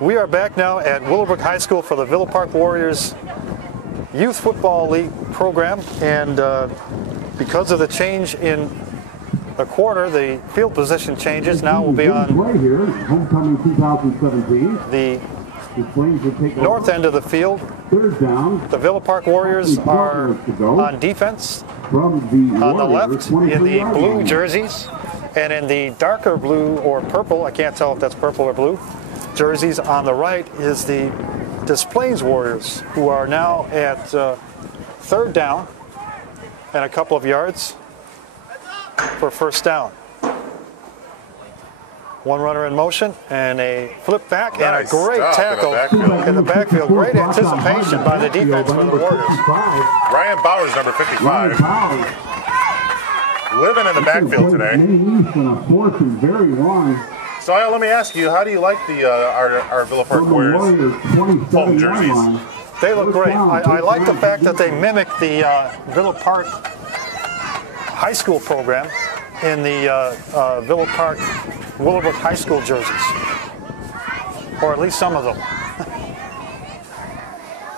We are back now at Willowbrook High School for the Villa Park Warriors Youth Football League program, and because of the change in the quarter, the field position changes. Now we'll be on homecoming 2017. the north end of the field. Third down. The Villa Park Warriors are on defense on the left in the blue jerseys, and in the darker blue or purple, I can't tell if that's purple or blue, jerseys on the right is the Displays Warriors, who are now at third down and a couple of yards for first down. One runner in motion and a flip back and a great tackle in the backfield. Great anticipation by the defense for the Warriors. Ryan Bowers, number 55. Living in the backfield today. So let me ask you, how do you like the our Villa Park Warriors home jerseys? They look great. I like the fact that they mimic the Villa Park High School program in the Villa Park Willowbrook High School jerseys, or at least some of them.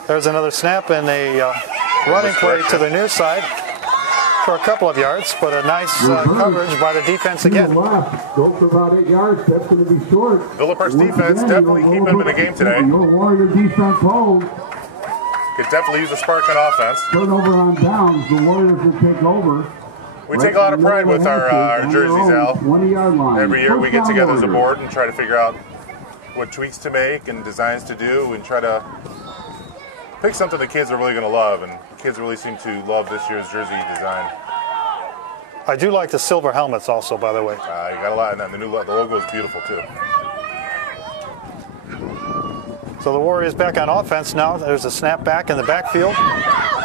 There's another snap and a running play to the near side for a couple of yards, but a nice coverage by the defense again. Go for about 8 yards. That's going to be short. Villa Park's defense definitely keeping them in the game today. Your Warrior defense holds. Could definitely use a spark on offense. Turnover on downs. The Warriors will take over. We take a lot of pride with our jerseys, Al. 20-yard line. Every year we get together as a board and try to figure out what tweaks to make and designs to do and try to pick something the kids are really going to love. And kids really seem to love this year's jersey design. I do like the silver helmets also, by the way. You got a lot in that. The logo is beautiful too. So the Warriors back on offense now. There's a snap back in the backfield.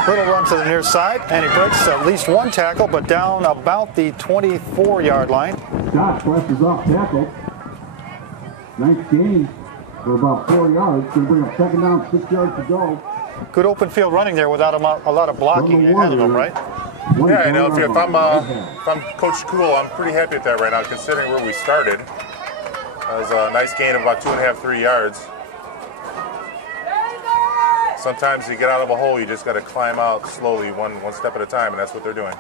Little run to the near side, and he breaks at least one tackle, but down about the 24-yard line. Stasch flashes off tackle. Nice gain for about 4 yards. Going to bring up second down, 6 yards to go. Good open field running there without a lot of blocking ahead of him, right? Yeah, you know, if I'm Coach Cool, I'm pretty happy with that right now, considering where we started. That was a nice gain of about 2.5, 3 yards. Sometimes you get out of a hole, you just got to climb out slowly, one step at a time, and that's what they're doing.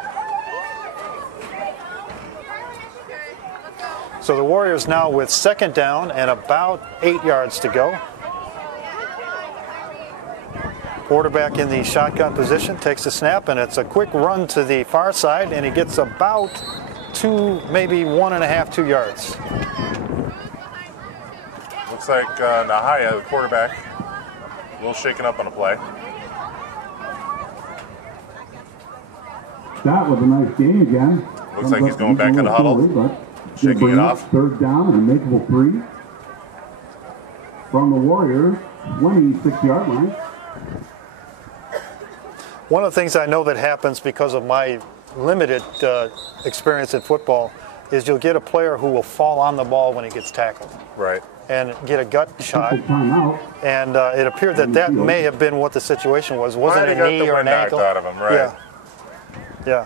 So the Warriors now with second down and about 8 yards to go. Quarterback in the shotgun position takes the snap, and it's a quick run to the far side, and he gets about 2, maybe 1.5, 2 yards. Looks like Nahaya, the quarterback, a little shaken up on the play. That was a nice game again. Looks like he's going back in the huddle, shaking it off. Third down and a makeable 3 from the Warriors, 26-yard line. One of the things I know that happens because of my limited experience in football is you'll get a player who will fall on the ball when he gets tackled. Right. And get a gut shot. And it appeared that may have been what the situation was. Wasn't it a knee or an ankle? Out of him, right. Yeah.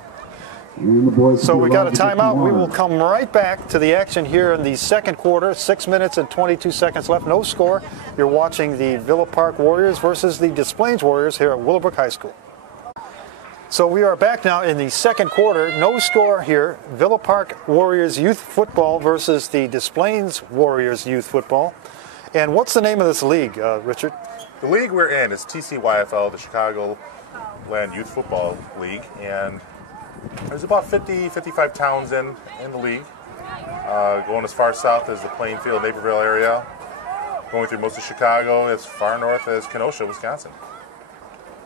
So we got a timeout. We will come right back to the action here in the second quarter. 6 minutes and 22 seconds left. No score. You're watching the Villa Park Warriors versus the Displays Warriors here at Willowbrook High School. So we are back now in the second quarter. No score here. Villa Park Warriors Youth Football versus the Displays Warriors Youth Football. And what's the name of this league, Richard? The league we're in is TCYFL, the Chicago Land Youth Football League. And there's about 50, 55 towns in the league. Going as far south as the Plainfield, Naperville area. Going through most of Chicago, as far north as Kenosha, Wisconsin.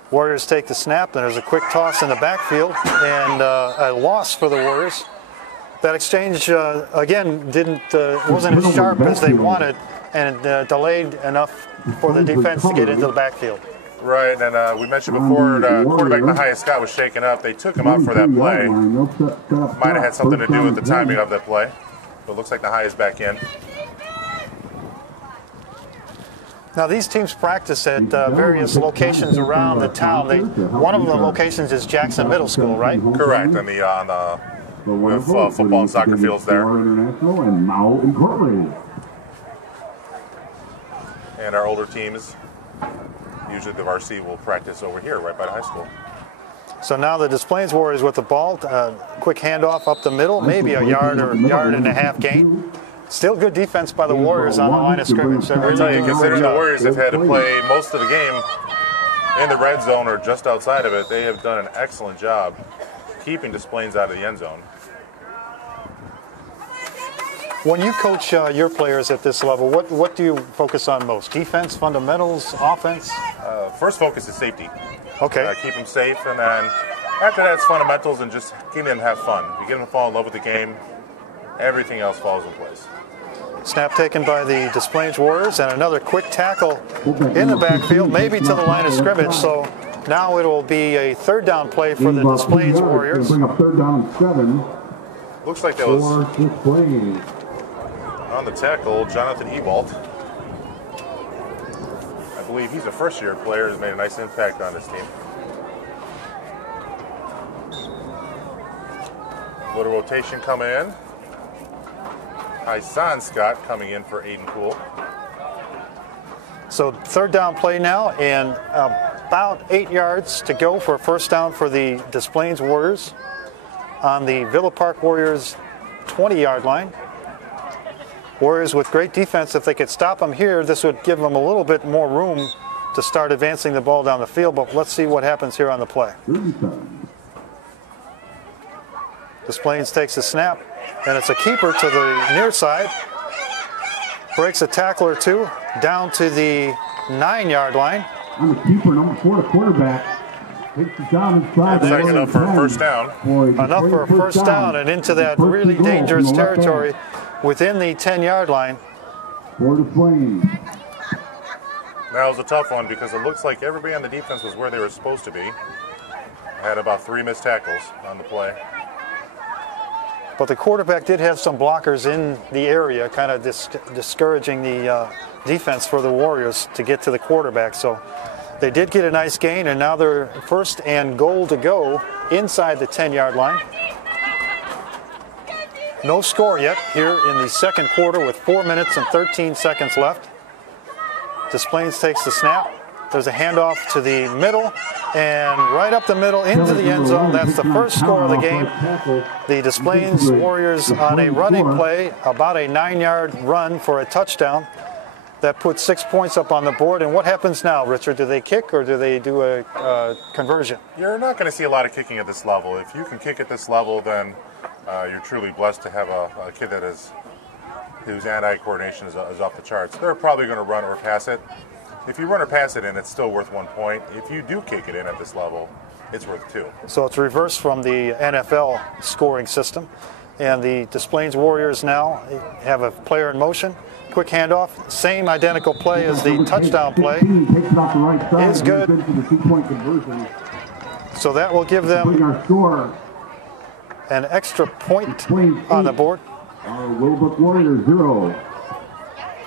Warriors take the snap, and there's a quick toss in the backfield, and a loss for the Warriors. That exchange, again, wasn't as sharp as they wanted, and delayed enough for the defense to get into the backfield. Right, and we mentioned before the quarterback Nahaya Scott was shaken up. They took him out for that play. Might have had something to do with the timing of that play. But it looks like Nahaya's back in. Now these teams practice at various locations around the town. One of the locations is Jackson Middle School, right? Correct, and with football and soccer fields there. And our older teams, usually the varsity, will practice over here, right by the high school. So now the Displays Warriors with the ball. Quick handoff up the middle, maybe a yard or yard and a half gain. Still good defense by the Warriors on the line of scrimmage. I'll tell you, considering the Warriors have had to play most of the game in the red zone or just outside of it, they have done an excellent job keeping Displays out of the end zone. When you coach your players at this level, what do you focus on most? Defense, fundamentals, offense? First focus is safety. Okay. Keep them safe, and then after that it's fundamentals and just get them to have fun. You get them to fall in love with the game, everything else falls in place. Snap taken by the Displays Warriors, and another quick tackle in the backfield, maybe to the line of scrimmage. So now it will be a third down play for the Displays Warriors. Bring up 3rd down and 7. Looks like that was For Displays. on the tackle, Jonathan Ebalt. I believe he's a first-year player, has made a nice impact on this team. Little rotation coming in. Hysan Scott coming in for Aiden Poole. So third down play now, and about 8 yards to go for a first down for the Displays Warriors on the Villa Park Warriors 20-yard line. Warriors with great defense. If they could stop them here, this would give them a little bit more room to start advancing the ball down the field, but let's see what happens here on the play. Displays takes the snap, and it's a keeper to the near side. Breaks a tackle or two, down to the 9-yard line. On the keeper, number 4, the quarterback. Takes it down inside. That's enough for a first down. Enough for a first down and into that really dangerous territory within the 10-yard line. For the Flames. That was a tough one because it looks like everybody on the defense was where they were supposed to be. Had about 3 missed tackles on the play. But the quarterback did have some blockers in the area, kind of discouraging the defense for the Warriors to get to the quarterback. So they did get a nice gain, and now they're first and goal to go inside the 10-yard line. No score yet here in the second quarter with 4 minutes and 13 seconds left. Displays takes the snap. There's a handoff to the middle, and right up the middle into the end zone. That's the first score of the game. The Displays Warriors on a running play, about a 9-yard run for a touchdown. That puts 6 points up on the board. And what happens now, Richard? Do they kick or do they do a conversion? You're not going to see a lot of kicking at this level. If you can kick at this level, then you're truly blessed to have a kid that is whose hand-eye coordination is off the charts. They're probably going to run or pass it. If you run or pass it in, it's still worth 1 point. If you do kick it in at this level, it's worth 2. So it's reversed from the NFL scoring system. And the Displays Warriors now have a player in motion. Quick handoff, same identical play as the touchdown play. Is good. So that will give them an extra point on the board. Willowbrook Warriors 0.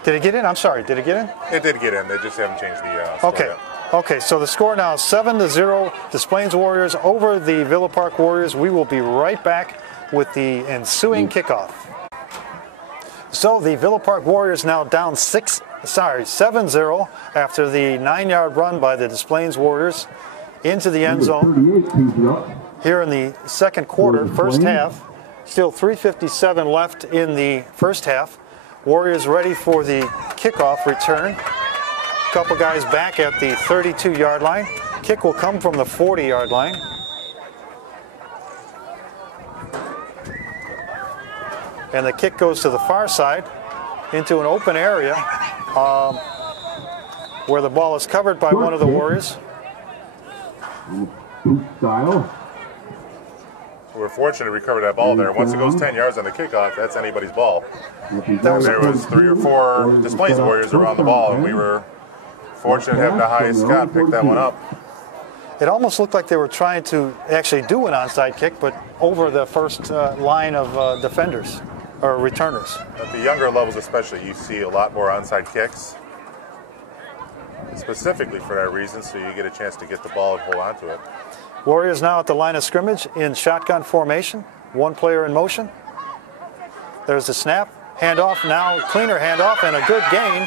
Did it get in? I'm sorry, did it get in? It did get in. They just haven't changed the score Okay. yet. Okay, so the score now is 7-0. Displays Warriors over the Villa Park Warriors. We will be right back with the ensuing kickoff. So the Villa Park Warriors now down 7-0 after the 9-yard run by the Displays Warriors into the end zone. Here in the second quarter, first half, still 3:57 left in the first half. Warriors ready for the kickoff return. Couple guys back at the 32-yard line. Kick will come from the 40-yard line. And the kick goes to the far side into an open area where the ball is covered by one of the Warriors. We're fortunate to recover that ball there. Once it goes 10 yards on the kickoff, that's anybody's ball. There was 3 or 4 Displays Warriors around the ball, and we were fortunate to have Nahai Scott pick that one up. It almost looked like they were trying to actually do an onside kick, but over the first line of defenders or returners. At the younger levels especially, you see a lot more onside kicks, specifically for that reason, so you get a chance to get the ball and hold on to it. Warriors now at the line of scrimmage in shotgun formation. One player in motion. There's the snap. Handoff now, cleaner handoff and a good gain.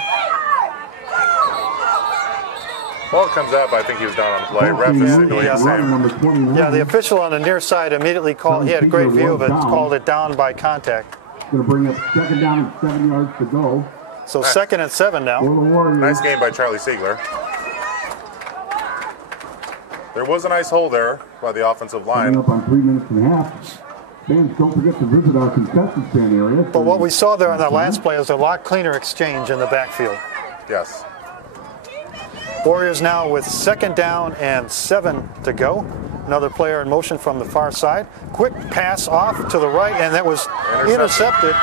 Ball comes up. I think he was down on the play. Ref is signaling the same. Yeah, the official on the near side immediately called. He had a great view of it. Called it down by contact. Going to bring up second down and 7 yards to go. So 2nd and 7 now. Nice game by Charlie Siegler. There was a nice hole there by the offensive line. Up on 3 minutes and a half. Fans, don't forget to visit our concession stand area. But what we saw there on that last play was a lot cleaner exchange in the backfield. Yes. Warriors now with 2nd down and 7 to go. Another player in motion from the far side. Quick pass off to the right, and that was intercepted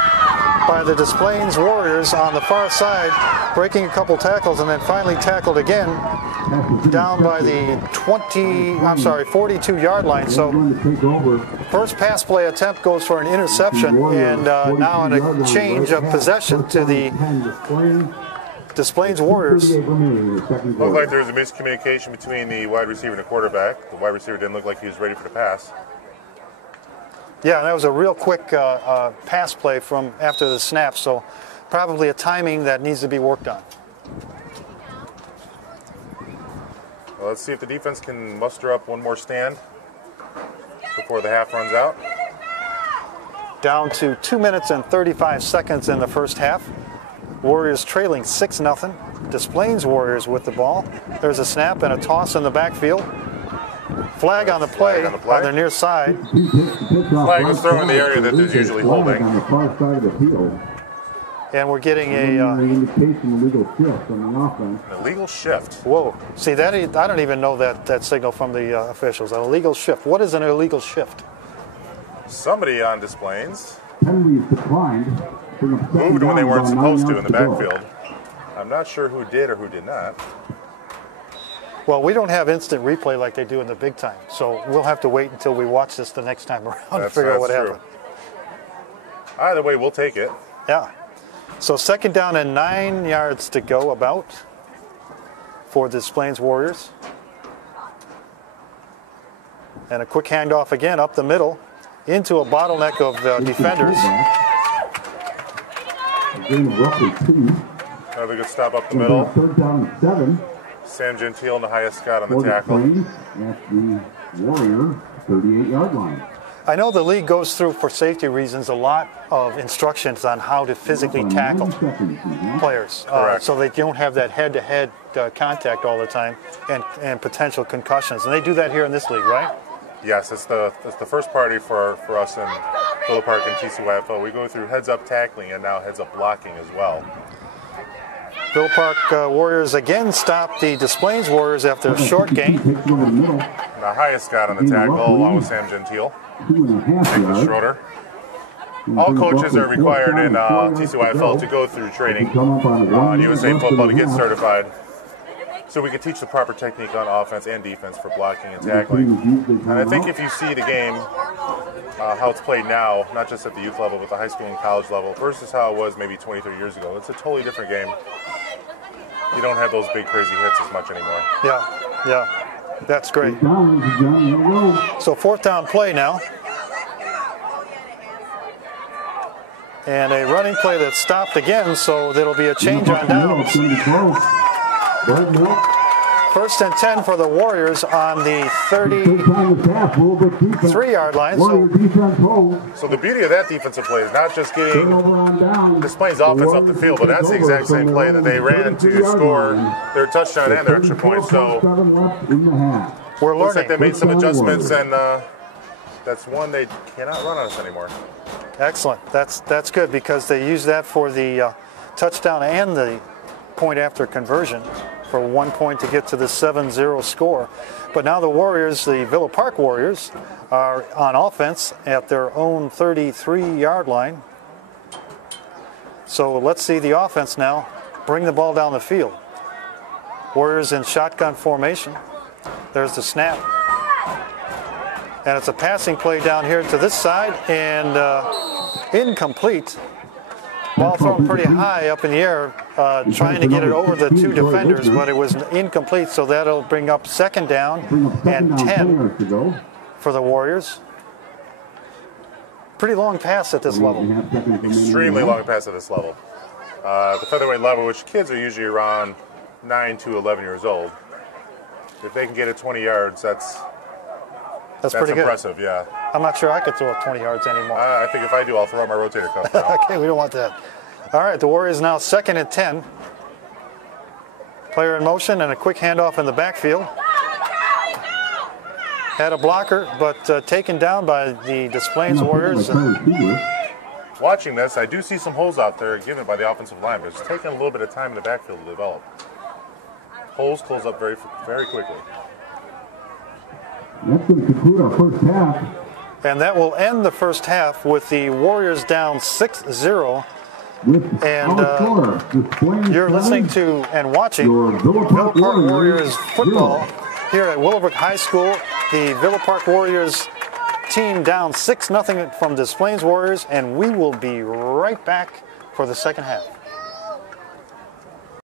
by the Des Plaines Warriors on the far side, breaking a couple tackles and then finally tackled again down by the 42-yard line. So first pass play attempt goes for an interception, and now on a change of possession to the Des Plaines Warriors. Looked like there was a miscommunication between the wide receiver and the quarterback. The wide receiver didn't look like he was ready for the pass. Yeah, that was a real quick pass play from after the snap, so probably a timing that needs to be worked on. Well, let's see if the defense can muster up one more stand before the half runs out. Down to 2 minutes and 35 seconds in the first half. Warriors trailing 6-0. Des Plaines Warriors with the ball. There's a snap and a toss in the backfield. Flag on the play on the near side. Flag was thrown in the area that there's usually holding. On the far side of the field. And we're getting a indication illegal shift on the offense. An illegal shift. Whoa! See that? I don't even know that signal from the officials. An illegal shift. What is an illegal shift? Somebody on Des Plaines Penalties declined. moved when they weren't supposed to in the backfield. I'm not sure who did or who did not. Well, we don't have instant replay like they do in the big time, so we'll have to wait until we watch this the next time around to figure out what happened. Either way, we'll take it. Yeah. So 2nd down and 9 yards to go about for the Des Plaines Warriors. And a quick handoff again up the middle into a bottleneck of defenders. Another good stop up the middle. 3rd down and 7. Sam Gentile and the highest Scott on the tackle. At the Warrior 38-yard line. I know the league goes through, for safety reasons, a lot of instructions on how to physically tackle players, so they don't have that head-to-head contact all the time and potential concussions. And they do that here in this league, right? Yes, it's the first party for us in Villa Park and TCYFL. We go through heads-up tackling and now heads-up blocking as well. Villa Park Warriors again stopped the Des Plaines Warriors after a short gain. The highest Scott on the tackle, along with Sam Gentile. Nicholas Schroeder. All coaches are required in TCYFL to go through training on USA Football to get certified, so we can teach the proper technique on offense and defense for blocking and tackling. And I think if you see the game, how it's played now, not just at the youth level, but the high school and college level, versus how it was maybe 20, 30 years ago, it's a totally different game. You don't have those big crazy hits as much anymore. Yeah, that's great. So 4th down play now. And a running play that stopped again, so there'll be a change on downs. 1st and 10 for the Warriors on the 33-yard line. So the beauty of that defensive play is not just getting Des Plaines offense up the field, but that's the exact same play that they ran to score their touchdown and their extra point. So we're looks like learning. they made some adjustments, and that's one they cannot run on us anymore. Excellent. That's good because they use that for the touchdown and the point after conversion for 1 point to get to the 7-0 score. But now the Warriors, the Villa Park Warriors, are on offense at their own 33-yard line. So let's see the offense now bring the ball down the field. Warriors in shotgun formation. There's the snap. And it's a passing play down here to this side, and incomplete. Ball thrown pretty high up in the air, trying to get it over the 2 defenders, but it was incomplete, so that'll bring up 2nd down and 10 for the Warriors. Pretty long pass at this level. Extremely long pass at this level. The featherweight level, which kids are usually around 9 to 11 years old. if they can get it 20 yards, that's pretty good. impressive, yeah. I'm not sure I could throw it 20 yards anymore. I think if I do, I'll throw out my rotator cuff now. Okay, we don't want that. All right, the Warriors now 2nd and 10. Player in motion and a quick handoff in the backfield. Had a blocker, but taken down by the Des Plaines Warriors. Watching this, I do see some holes out there given by the offensive line, but it's taking a little bit of time in the backfield to develop. Holes close up very, very quickly. That's going to conclude our first half. And that will end the first half with the Warriors down 6-0. And you're listening to and watching Villa Park Warriors football here at Willowbrook High School. The Villa Park Warriors team down 6-0 from Des Plaines Warriors, and we will be right back for the second half.